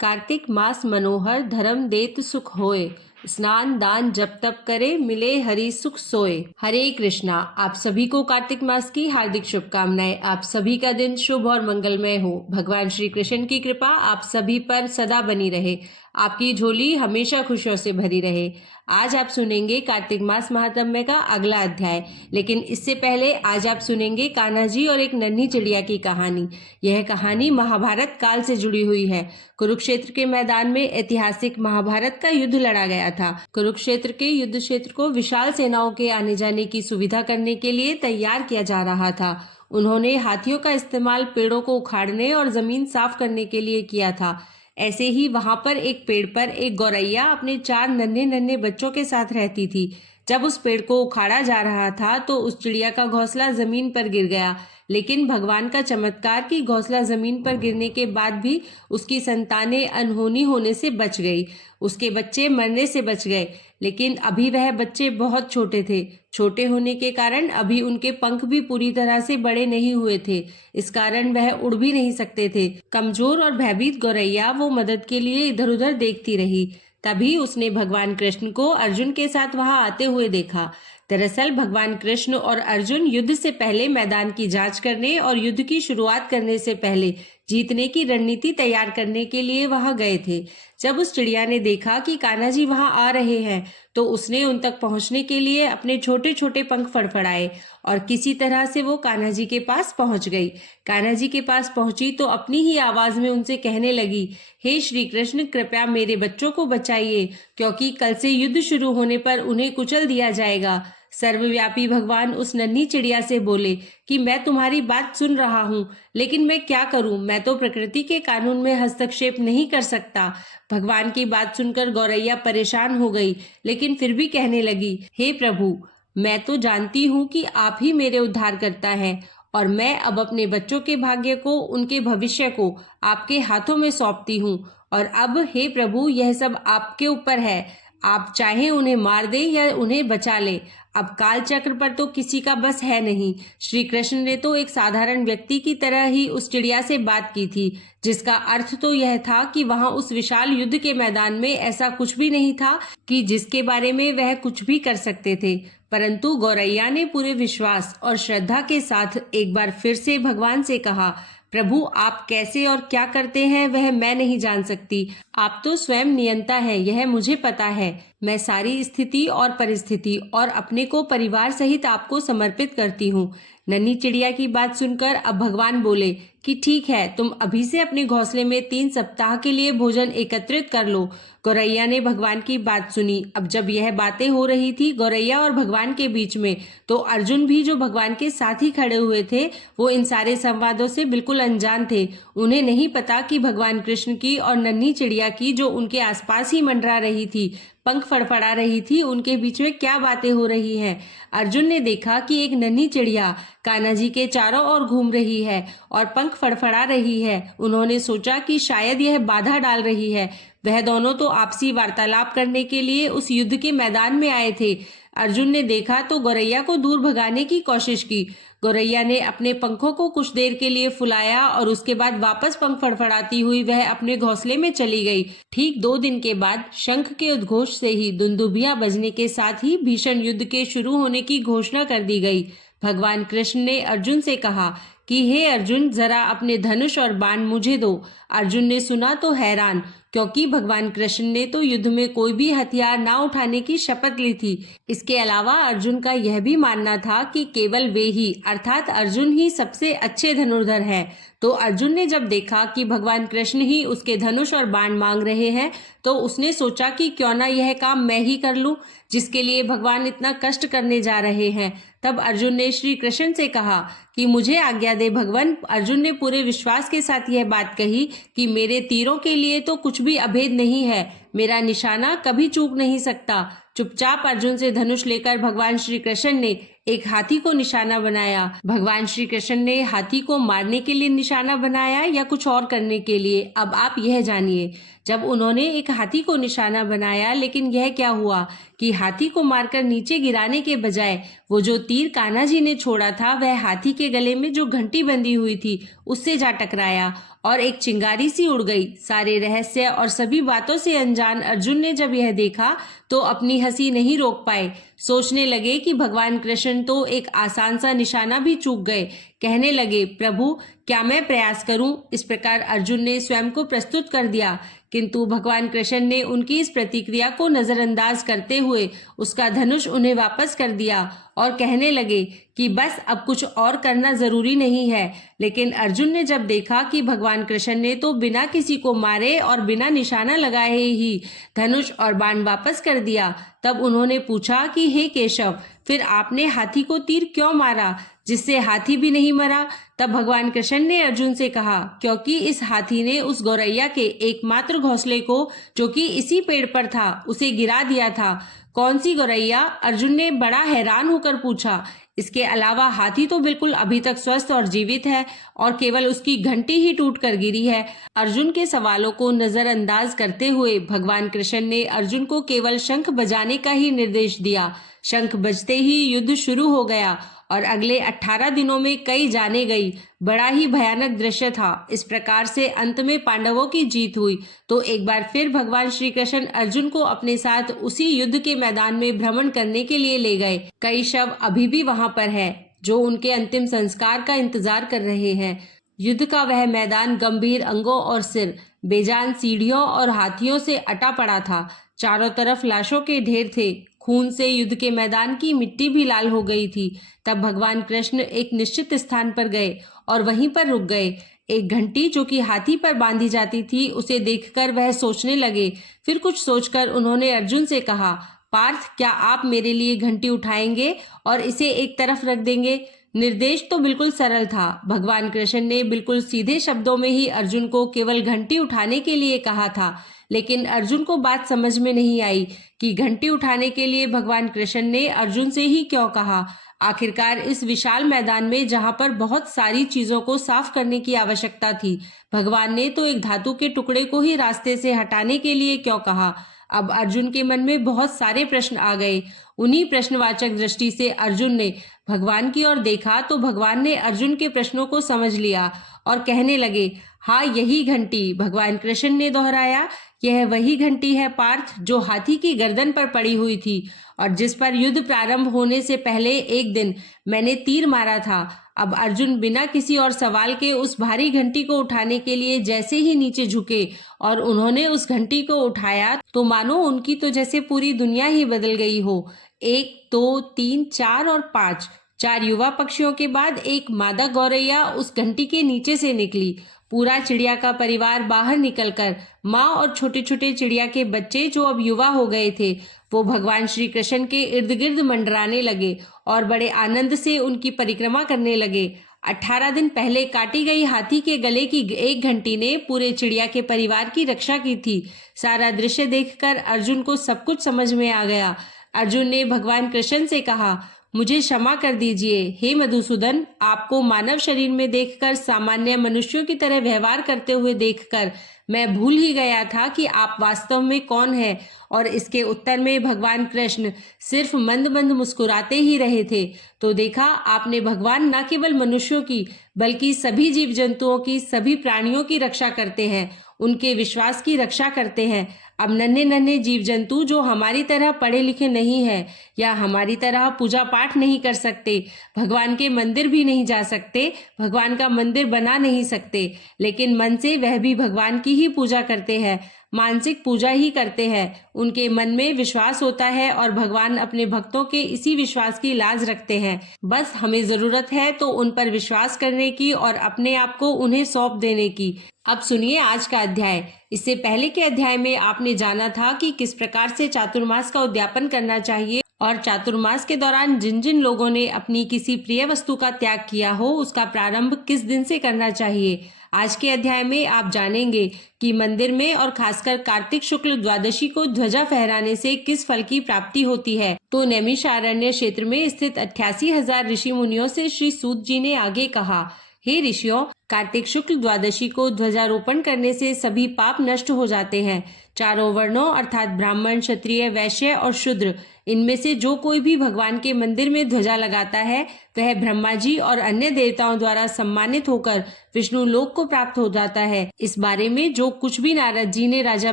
कार्तिक मास मनोहर धर्म देत सुख होए, स्नान दान जप तप करे मिले हरि सुख सोए। हरे कृष्णा। आप सभी को कार्तिक मास की हार्दिक शुभकामनाएं। आप सभी का दिन शुभ और मंगलमय हो। भगवान श्री कृष्ण की कृपा आप सभी पर सदा बनी रहे, आपकी झोली हमेशा खुशियों से भरी रहे। आज आप सुनेंगे कार्तिक मास महात्म्य का अगला अध्याय, लेकिन इससे पहले आज आप सुनेंगे कान्हा जी और एक नन्ही चिड़िया की कहानी। यह कहानी महाभारत काल से जुड़ी हुई है। कुरुक्षेत्र के मैदान में ऐतिहासिक महाभारत का युद्ध लड़ा गया था। कुरुक्षेत्र के युद्ध क्षेत्र को विशाल सेनाओं के आने जाने की सुविधा करने के लिए तैयार किया जा रहा था। उन्होंने हाथियों का इस्तेमाल पेड़ों को उखाड़ने और जमीन साफ करने के लिए किया था। ऐसे ही वहां पर एक पेड़ पर एक गौरैया अपने 4 नन्हे नन्हे बच्चों के साथ रहती थी। जब उस पेड़ को उखाड़ा जा रहा था तो उस चिड़िया का घोंसला जमीन पर गिर गया, लेकिन भगवान का चमत्कार कि घोंसला जमीन पर गिरने के बाद भी उसकी संतानें अनहोनी होने से बच गई। उसके बच्चे मरने से बच गए, लेकिन अभी वह बच्चे बहुत छोटे थे। छोटे होने के कारण अभी उनके पंख भी पूरी तरह से बड़े नहीं हुए थे, इस कारण वह उड़ भी नहीं सकते थे। कमजोर और भयभीत गौरैया वो मदद के लिए इधर उधर देखती रही। तभी उसने भगवान कृष्ण को अर्जुन के साथ वहां आते हुए देखा। दरअसल भगवान कृष्ण और अर्जुन युद्ध से पहले मैदान की जांच करने और युद्ध की शुरुआत करने से पहले जीतने की रणनीति तैयार करने के लिए वहां गए थे। जब उस चिड़िया ने देखा कि कान्हा जी वहां आ रहे हैं तो उसने उन तक पहुंचने के लिए अपने छोटे छोटे पंख फड़फड़ाए और किसी तरह से वो कान्हा जी के पास पहुंच गई। कान्हा जी के पास पहुंची तो अपनी ही आवाज में उनसे कहने लगी, हे श्री कृष्ण, कृपया मेरे बच्चों को बचाइए, क्योंकि कल से युद्ध शुरू होने पर उन्हें कुचल दिया जाएगा। सर्वव्यापी भगवान उस नन्ही चिड़िया से बोले कि मैं तुम्हारी बात सुन रहा हूँ, लेकिन मैं क्या करूँ, मैं तो प्रकृति के कानून में हस्तक्षेप नहीं कर सकता। भगवान की बात सुनकर गौरैया परेशान हो गई, लेकिन फिर भी कहने लगी, हे प्रभु, मैं तो जानती हूँ कि आप ही मेरे उद्धार करता है और मैं अब अपने बच्चों के भाग्य को, उनके भविष्य को आपके हाथों में सौंपती हूँ। और अब हे प्रभु, यह सब आपके ऊपर है। आप चाहे उन्हें मार दे या उन्हें बचा ले। अब काल चक्र पर तो किसी का बस है नहीं। श्री कृष्ण ने तो एक साधारण व्यक्ति की तरह ही उस चिड़िया से बात की थी, जिसका अर्थ तो यह था कि वहां उस विशाल युद्ध के मैदान में ऐसा कुछ भी नहीं था कि जिसके बारे में वह कुछ भी कर सकते थे। परंतु गौरैया ने पूरे विश्वास और श्रद्धा के साथ एक बार फिर से भगवान से कहा, प्रभु, आप कैसे और क्या करते हैं वह मैं नहीं जान सकती। आप तो स्वयं नियंता है, यह मुझे पता है। मैं सारी स्थिति और परिस्थिति और अपने को परिवार सहित आपको समर्पित करती हूँ। नन्ही चिड़िया की बात सुनकर अब भगवान बोले कि ठीक है, तुम अभी से अपने घोंसले में 3 सप्ताह के लिए भोजन एकत्रित कर लो। गौरैया ने भगवान की बात सुनी। अब जब यह बातें हो रही थी गौरैया और भगवान के बीच में, तो अर्जुन भी जो भगवान के साथ ही खड़े हुए थे, वो इन सारे संवादों से बिल्कुल अनजान थे। उन्हें नहीं पता कि भगवान कृष्ण की और नन्ही चिड़िया की, जो उनके आसपास ही मंडरा रही थी, पंख फड़फड़ा रही थी, उनके बीच में क्या बातें हो रही हैं। अर्जुन ने देखा कि एक नन्ही चिड़िया कान्हा जी के चारों ओर घूम रही है और पंख फड़फड़ा रही है। उन्होंने सोचा कि शायद यह बाधा डाल रही है। वह दोनों तो आपसी वार्तालाप करने के लिए उस युद्ध के मैदान में आए थे। अर्जुन ने देखा तो गौरैया को दूर भगाने की कोशिश की। गौरैया ने अपने पंखों को कुछ देर के लिए फुलाया और उसके बाद वापस पंख फड़फड़ाती हुई वह अपने घोंसले में चली गई। ठीक 2 दिन के बाद शंख के उद्घोष से ही दुंदुभियां बजने के साथ ही भीषण युद्ध के शुरू होने की घोषणा कर दी गई। भगवान कृष्ण ने अर्जुन से कहा कि हे अर्जुन, जरा अपने धनुष और बाण मुझे दो। अर्जुन ने सुना तो हैरान, क्योंकि भगवान कृष्ण ने तो युद्ध में कोई भी हथियार ना उठाने की शपथ ली थी। इसके अलावा अर्जुन का यह भी मानना था कि केवल वे ही, अर्थात अर्जुन ही सबसे अच्छे धनुर्धर हैं। तो अर्जुन ने जब देखा कि भगवान कृष्ण ही उसके धनुष और बाण मांग रहे हैं, तो उसने सोचा कि क्यों ना यह काम मैं ही कर लूं, जिसके लिए भगवान इतना कष्ट करने जा रहे हैं। तब अर्जुन ने श्री कृष्ण से कहा कि मुझे आज्ञा दे भगवान। अर्जुन ने पूरे विश्वास के साथ यह बात कही कि मेरे तीरों के लिए तो कुछ भी अभेद नहीं है, मेरा निशाना कभी चूक नहीं सकता। चुपचाप अर्जुन से धनुष लेकर भगवान श्री कृष्ण ने एक हाथी को निशाना बनाया। भगवान श्री कृष्ण ने हाथी को मारने के लिए निशाना बनाया या कुछ और करने के लिए, अब आप यह जानिए। जब उन्होंने एक हाथी को निशाना बनाया, लेकिन यह क्या हुआ कि हाथी को मारकर नीचे गिराने के बजाय वो जो तीर कान्हा जी ने छोड़ा था वह हाथी के गले में जो घंटी बंधी हुई थी उससे जा टकराया और एक चिंगारी सी उड़ गई। सारे रहस्य और सभी बातों से अनजान अर्जुन ने जब यह देखा तो अपनी हंसी नहीं रोक पाए। सोचने लगे कि भगवान कृष्ण तो एक आसान सा निशाना भी चूक गए। कहने लगे, प्रभु क्या मैं प्रयास करूं? इस प्रकार अर्जुन ने स्वयं को प्रस्तुत कर दिया, किंतु भगवान कृष्ण ने उनकी इस प्रतिक्रिया को नजरअंदाज करते हुए उसका धनुष उन्हें वापस कर दिया और कहने लगे कि बस अब कुछ और करना जरूरी नहीं है। लेकिन अर्जुन ने जब देखा कि भगवान कृष्ण ने तो बिना किसी को मारे और बिना निशाना लगाए ही धनुष और बाण वापस कर दिया, तब उन्होंने पूछा कि हे केशव, फिर आपने हाथी को तीर क्यों मारा जिससे हाथी भी नहीं मरा? तब भगवान कृष्ण ने अर्जुन से कहा, क्योंकि इस हाथी ने उस गौरैया के एकमात्र घोंसले को, जो कि इसी पेड़ पर था, उसे गिरा दिया था। कौन सी गौरैया? अर्जुन ने बड़ा हैरान होकर पूछा। इसके अलावा हाथी तो बिल्कुल अभी तक स्वस्थ और जीवित है और केवल उसकी घंटी ही टूट कर गिरी है। अर्जुन के सवालों को नजरअंदाज करते हुए भगवान कृष्ण ने अर्जुन को केवल शंख बजाने का ही निर्देश दिया। शंख बजते ही युद्ध शुरू हो गया और अगले 18 दिनों में कई जाने गई। बड़ा ही भयानक दृश्य था। इस प्रकार से अंत में पांडवों की जीत हुई। तो एक बार फिर भगवान श्री कृष्ण अर्जुन को अपने साथ उसी युद्ध के मैदान में भ्रमण करने के लिए ले गए। कई शव अभी भी वहां पर है जो उनके अंतिम संस्कार का इंतजार कर रहे हैं। युद्ध का वह मैदान गंभीर अंगों और सिर, बेजान सीढ़ियों और हाथियों से अटा पड़ा था। चारों तरफ लाशों के ढेर थे। खून से युद्ध के मैदान की मिट्टी भी लाल हो गई थी। तब भगवान कृष्ण एक निश्चित स्थान पर गए और वहीं पर रुक गए। एक घंटी जो कि हाथी पर बांधी जाती थी, उसे देखकर वह सोचने लगे। फिर कुछ सोचकर उन्होंने अर्जुन से कहा, पार्थ क्या आप मेरे लिए घंटी उठाएंगे और इसे एक तरफ रख देंगे? निर्देश तो बिल्कुल सरल था। भगवान कृष्ण ने बिल्कुल सीधे शब्दों में ही अर्जुन को केवल घंटी उठाने के लिए कहा था, लेकिन अर्जुन को बात समझ में नहीं आई कि घंटी उठाने के लिए भगवान कृष्ण ने अर्जुन से ही क्यों कहा। आखिरकार इस विशाल मैदान में जहां पर बहुत सारी चीजों को साफ करने की आवश्यकता थी, भगवान ने तो एक धातु के टुकड़े को ही रास्ते से हटाने के लिए क्यों कहा? अब अर्जुन के मन में बहुत सारे प्रश्न आ गए। उन्हीं प्रश्नवाचक दृष्टि से अर्जुन ने भगवान की ओर देखा तो भगवान ने अर्जुन के प्रश्नों को समझ लिया और कहने लगे, हाँ यही घंटी। भगवान कृष्ण ने दोहराया, यह वही घंटी है पार्थ जो हाथी की गर्दन पर पड़ी हुई थी और जिस पर युद्ध प्रारंभ होने से पहले एक दिन मैंने तीर मारा था। अब अर्जुन बिना किसी और सवाल के उस भारी घंटी को उठाने के लिए जैसे ही नीचे झुके और उन्होंने उस घंटी को उठाया तो मानो उनकी तो जैसे पूरी दुनिया ही बदल गई हो। 1, 2, 3, 4 और 5 4 युवा पक्षियों के बाद एक मादा गौरैया उस घंटी के नीचे से निकली। पूरा चिड़िया का परिवार बाहर निकलकर माँ और छोटे छोटे चिड़िया के बच्चे जो अब युवा हो गए थे, वो भगवान श्री कृष्ण के इर्द गिर्द मंडराने लगे और बड़े आनंद से उनकी परिक्रमा करने लगे। 18 दिन पहले काटी गई हाथी के गले की एक घंटी ने पूरे चिड़िया के परिवार की रक्षा की थी। सारा दृश्य देखकर अर्जुन को सब कुछ समझ में आ गया। अर्जुन ने भगवान कृष्ण से कहा, मुझे क्षमा कर दीजिए हे मधुसूदन, आपको मानव शरीर में देखकर सामान्य मनुष्यों की तरह व्यवहार करते हुए देखकर मैं भूल ही गया था कि आप वास्तव में कौन हैं। और इसके उत्तर में भगवान कृष्ण सिर्फ मंद मंद मुस्कुराते ही रहे थे। तो देखा आपने, भगवान न केवल मनुष्यों की बल्कि सभी जीव जंतुओं की, सभी प्राणियों की रक्षा करते हैं, उनके विश्वास की रक्षा करते हैं। अब नन्हे नन्हे जीव जंतु जो हमारी तरह पढ़े लिखे नहीं है या हमारी तरह पूजा पाठ नहीं कर सकते, भगवान के मंदिर भी नहीं जा सकते, भगवान का मंदिर बना नहीं सकते, लेकिन मन से वह भी भगवान की ही पूजा करते हैं, मानसिक पूजा ही करते हैं। उनके मन में विश्वास होता है और भगवान अपने भक्तों के इसी विश्वास की लाज रखते हैं। बस हमें जरूरत है तो उन पर विश्वास करने की और अपने आप को उन्हें सौंप देने की। अब सुनिए आज का अध्याय। इससे पहले के अध्याय में आपने जाना था कि किस प्रकार से चातुर्मास का उद्यापन करना चाहिए और चातुर्मास के दौरान जिन जिन लोगों ने अपनी किसी प्रिय वस्तु का त्याग किया हो उसका प्रारंभ किस दिन से करना चाहिए। आज के अध्याय में आप जानेंगे कि मंदिर में और खासकर कार्तिक शुक्ल द्वादशी को ध्वजा फहराने से किस फल की प्राप्ति होती है। तो नैमिषारण्य क्षेत्र में स्थित 88,000 ऋषि मुनियों से श्री सूत जी ने आगे कहा हे ऋषियों, कार्तिक शुक्ल द्वादशी को ध्वजारोपण करने से सभी पाप नष्ट हो जाते हैं। चारों वर्णों अर्थात ब्राह्मण, क्षत्रिय, वैश्य और शूद्र, इनमें से जो कोई भी भगवान के मंदिर में ध्वजा लगाता है वह ब्रह्मा जी और अन्य देवताओं द्वारा सम्मानित होकर विष्णु लोक को प्राप्त हो जाता है। इस बारे में जो कुछ भी नारद जी ने राजा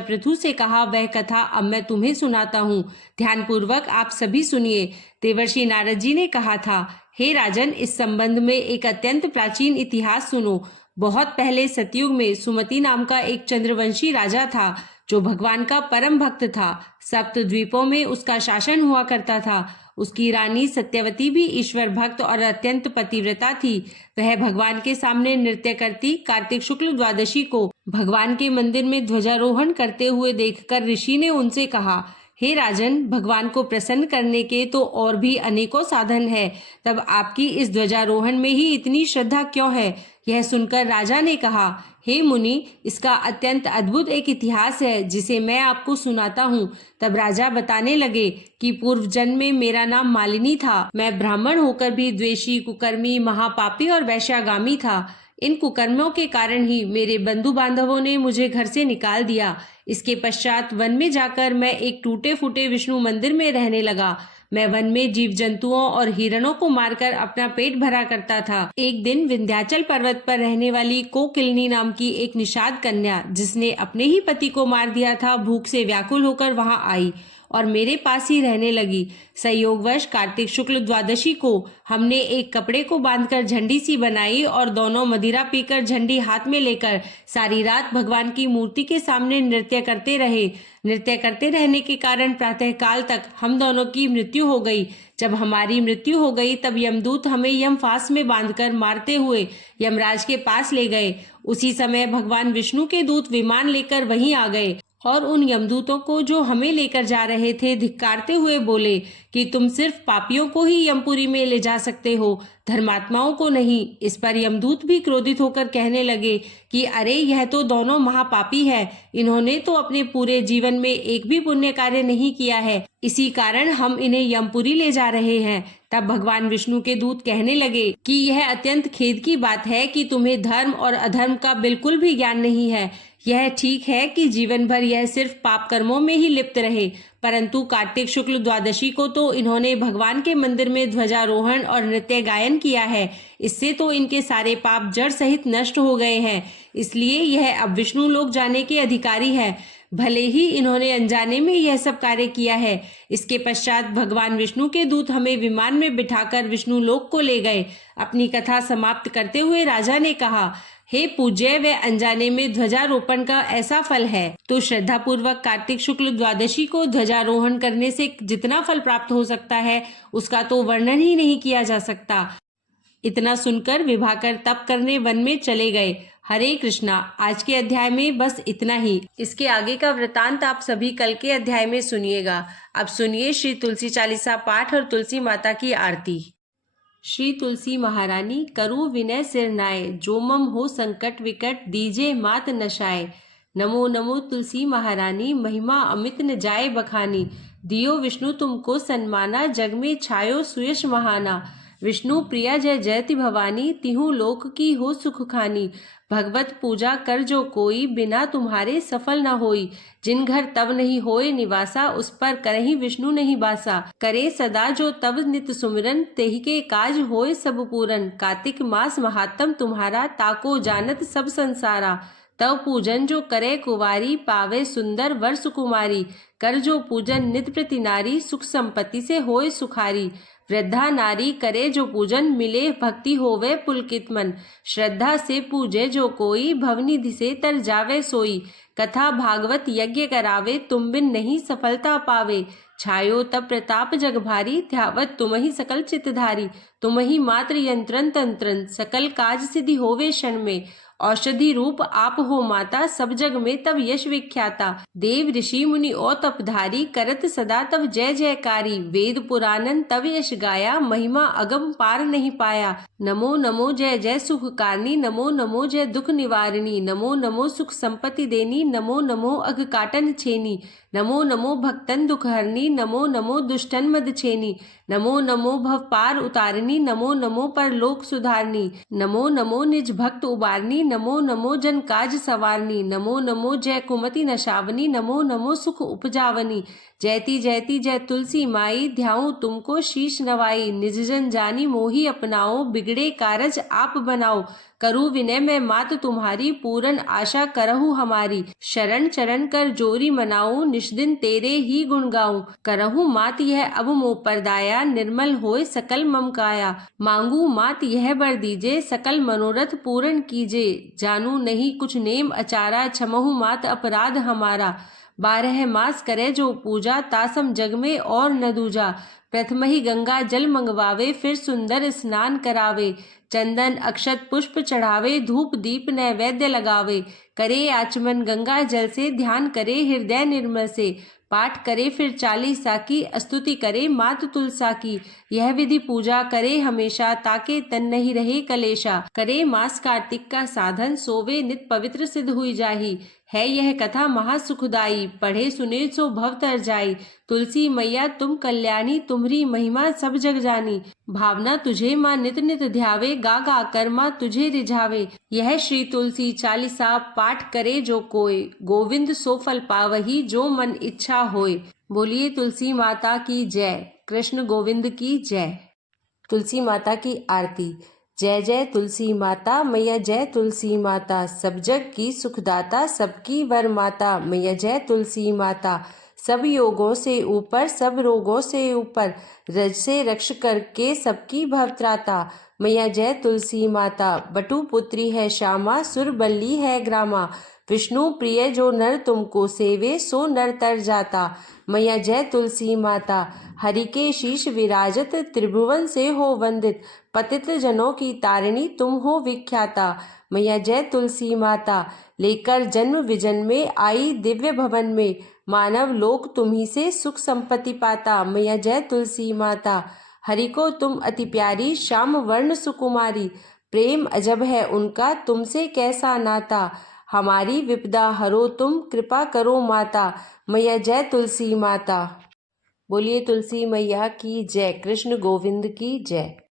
पृथु से कहा वह कथा अब मैं तुम्हें सुनाता हूँ। ध्यान पूर्वक आप सभी सुनिए। देवर्षि नारद जी ने कहा था, हे राजन, इस संबंध में एक अत्यंत प्राचीन इतिहास सुनो। बहुत पहले सतयुग में सुमति नाम का एक चंद्रवंशी राजा था जो भगवान का परम भक्त था। सप्त द्वीपों में उसका शासन हुआ करता था। उसकी रानी सत्यवती भी ईश्वर भक्त और अत्यंत पतिव्रता थी। वह भगवान के सामने नृत्य करती कार्तिक शुक्ल द्वादशी को भगवान के मंदिर में ध्वजारोहण करते हुए देखकर ऋषि ने उनसे कहा, हे राजन, भगवान को प्रसन्न करने के तो और भी अनेकों साधन है, तब आपकी इस ध्वजारोहण में ही इतनी श्रद्धा क्यों है? यह सुनकर राजा ने कहा, हे मुनि, इसका अत्यंत अद्भुत एक इतिहास है जिसे मैं आपको सुनाता हूँ। तब राजा बताने लगे कि पूर्व जन्म में मेरा नाम मालिनी था। मैं ब्राह्मण होकर भी द्वेषी, कुकर्मी, महापापी और वैश्यागामी था। इन कुकर्मों के कारण ही मेरे बंधु बांधवों ने मुझे घर से निकाल दिया। इसके पश्चात वन में जाकर मैं एक टूटे फूटे विष्णु मंदिर में रहने लगा। मैं वन में जीव जंतुओं और हिरणों को मारकर अपना पेट भरा करता था। एक दिन विंध्याचल पर्वत पर रहने वाली कोकिलनी नाम की एक निषाद कन्या, जिसने अपने ही पति को मार दिया था, भूख से व्याकुल होकर वहां आई और मेरे पास ही रहने लगी। संयोगवश कार्तिक शुक्ल द्वादशी को हमने एक कपड़े को बांधकर झंडी सी बनाई और दोनों मदिरा पीकर झंडी हाथ में लेकर सारी रात भगवान की मूर्ति के सामने नृत्य करते रहे। नृत्य करते रहने के कारण प्रातः काल तक हम दोनों की मृत्यु हो गई। जब हमारी मृत्यु हो गई तब यमदूत हमें यमफास में बांधकर मारते हुए यमराज के पास ले गए। उसी समय भगवान विष्णु के दूत विमान लेकर वहीं आ गए और उन यमदूतों को जो हमें लेकर जा रहे थे धिक्कारते हुए बोले कि तुम सिर्फ पापियों को ही यमपुरी में ले जा सकते हो, धर्मात्माओं को नहीं। इस पर यमदूत भी क्रोधित होकर कहने लगे कि अरे, यह तो दोनों महापापी है। इन्होंने तो अपने पूरे जीवन में एक भी पुण्य कार्य नहीं किया है, इसी कारण हम इन्हें यमपुरी ले जा रहे हैं। तब भगवान विष्णु के दूत कहने लगे कि यह अत्यंत खेद की बात है कि तुम्हें धर्म और अधर्म का बिल्कुल भी ज्ञान नहीं है। यह ठीक है कि जीवन भर यह सिर्फ पाप कर्मों में ही लिप्त रहे, परंतु कार्तिक शुक्ल द्वादशी को तो इन्होंने भगवान के मंदिर में ध्वजारोहण और नृत्य गायन किया है। इससे तो इनके सारे पाप जड़ सहित नष्ट हो गए हैं। इसलिए यह अब विष्णु लोक जाने के अधिकारी है। भले ही इन्होंने अनजाने में यह सब कार्य किया है। इसके पश्चात भगवान विष्णु के दूत हमें विमान में बिठाकर विष्णु लोक को ले गए। अपनी कथा समाप्त करते हुए राजा ने कहा, हे पूज्य, व अनजाने में ध्वजारोपण का ऐसा फल है तो श्रद्धा पूर्वक कार्तिक शुक्ल द्वादशी को ध्वजारोहण करने से जितना फल प्राप्त हो सकता है उसका तो वर्णन ही नहीं किया जा सकता। इतना सुनकर विभाकर तप करने वन में चले गए। हरे कृष्णा। आज के अध्याय में बस इतना ही। इसके आगे का वृतांत आप सभी कल के अध्याय में सुनिएगा। अब सुनिए श्री तुलसी चालीसा पाठ और तुलसी माता की आरती। श्री तुलसी महारानी करु विनय सिर नाय, जो मम हो संकट विकट दीजे मात नशाए। नमो नमो तुलसी महारानी, महिमा अमित न जाए बखानी। दियो विष्णु तुमको सन्माना, जग में छायो सुयश महाना। विष्णु प्रिया जय जयति भवानी, तिहु लोक की हो सुख खानी। भगवत पूजा कर जो कोई, बिना तुम्हारे सफल न होई। जिन घर तब नहीं होए निवासा, उस पर करही विष्णु नहीं बासा। करे सदा जो तब नित सुमिरन, तेहि के काज होए सब पूरन। कार्तिक मास महात्म तुम्हारा, ताको जानत सब संसारा। तव पूजन जो करे कुवारी, पावे सुंदर वर सुकुमारी। कर जो पूजन नित प्रति नारी, सुख संपत्ति से होए सुखारी। वृद्धा नारी करे जो पूजन, मिले भक्ति होवे पुलकित मन। श्रद्धा से पूजे जो कोई, भवनिधि से तर जावे सोई। कथा भागवत यज्ञ करावे, तुम बिन नहीं सफलता पावे। छायो तब प्रताप जग भारी, ध्यावत तुम ही सकल चितधारी। तुम ही मात्र यंत्रन तंत्रन, सकल काज सिद्धि होवे क्षण में। औषधि रूप आप हो माता, सब जग में तब यश विख्याता। देव ऋषि मुनि और तपधारी, करत सदा तब जय जयकारी। वेद पुराणन तब यश गाया, महिमा अगम पार नहीं पाया। नमो नमो जय जय सुखकारनी, नमो नमो जय दुख निवारिणी। नमो नमो सुख संपत्ति देनी, नमो नमो अघ काटन छेनी। नमो नमो भक्तन दुखहरनी, नमो नमो दुष्टन मदछेनी, नमो नमो भव पार उतारनी, नमो नमो परलोक सुधारनी, नमो नमो निज भक्त उबारनी, नमो नमो जन काज सवारनी, नमो नमो जय कुमति नशावनी, नमो नमो सुख उपजावनी, जयति जयति जय तुलसी माई, ध्याऊं तुमको शीश नवाई, निज जन जानी मोही अपनाओ, बिगड़े कारज आप बनाओ, करूँ विनय मैं मात तुम्हारी, पूरन आशा करहु हमारी, शरण चरण कर जोरी मनाऊं, निष्दिन तेरे ही गुण गाऊं, करहु मात यह अब मोह पर दाया, निर्मल होए सकल मम काया, मांगू मात यह बर दीजे, सकल मनोरथ पूर्ण कीजे, जानू नहीं कुछ नेम अचारा, क्षमहु मात अपराध हमारा, 12 मास करे जो पूजा, तासम जग में और न दूजा, प्रथम ही गंगा जल मंगवावे, फिर सुंदर स्नान करावे, चंदन अक्षत पुष्प चढ़ावे, धूप दीप नैवेद्य लगावे, करे आचमन गंगा जल से, ध्यान करे हृदय निर्मल से, पाठ करे फिर 40 की, स्तुति करे मात तुलसा की, यह विधि पूजा करे हमेशा, ताके तन नहीं रहे कलेशा, करे मास कार्तिक का साधन, सोवे नित पवित्र सिद्ध हुई जाही, है यह कथा महासुखदाई, पढ़े सुने सो भव तर जाई, तुलसी मैया तुम कल्याणी, तुम्हरी महिमा सब जग जानी, भावना तुझे माँ नित नित ध्यावे, गा गा कर माँ तुझे रिझावे, यह श्री तुलसी 40 पाठ करे जो कोय, गोविंद सो फल पावही, जो मन इच्छा होय। बोलिए तुलसी माता की जय, कृष्ण गोविंद की जय। तुलसी माता की आरती। जय जय तुलसी माता, मैया जय तुलसी माता, सब जग की सुखदाता, सबकी वर माता, मैया जय तुलसी माता, सब योगों से ऊपर, सब रोगों से ऊपर, रज से रक्ष करके सबकी भवत्राता, मैया जय तुलसी माता, बटु पुत्री है श्यामा, सुर बल्ली है ग्रामा, विष्णु प्रिय जो नर तुमको सेवे, सो नर तर जाता, मैया जय तुलसी माता, हरि के शीश विराजत, त्रिभुवन से हो वंदित, पतित जनों की तारिणी तुम हो विख्याता, मैया जय तुलसी माता, लेकर जन्म विजन में आई दिव्य भवन में, मानव लोक तुम्ही से सुख संपत्ति पाता, मैया जय तुलसी माता, हरि को तुम अति प्यारी, श्याम वर्ण सुकुमारी, प्रेम अजब है उनका तुमसे कैसा नाता, हमारी विपदा हरो तुम, कृपा करो माता, मैया जय तुलसी माता। बोलिए तुलसी मैया की जय, कृष्ण गोविंद की जय।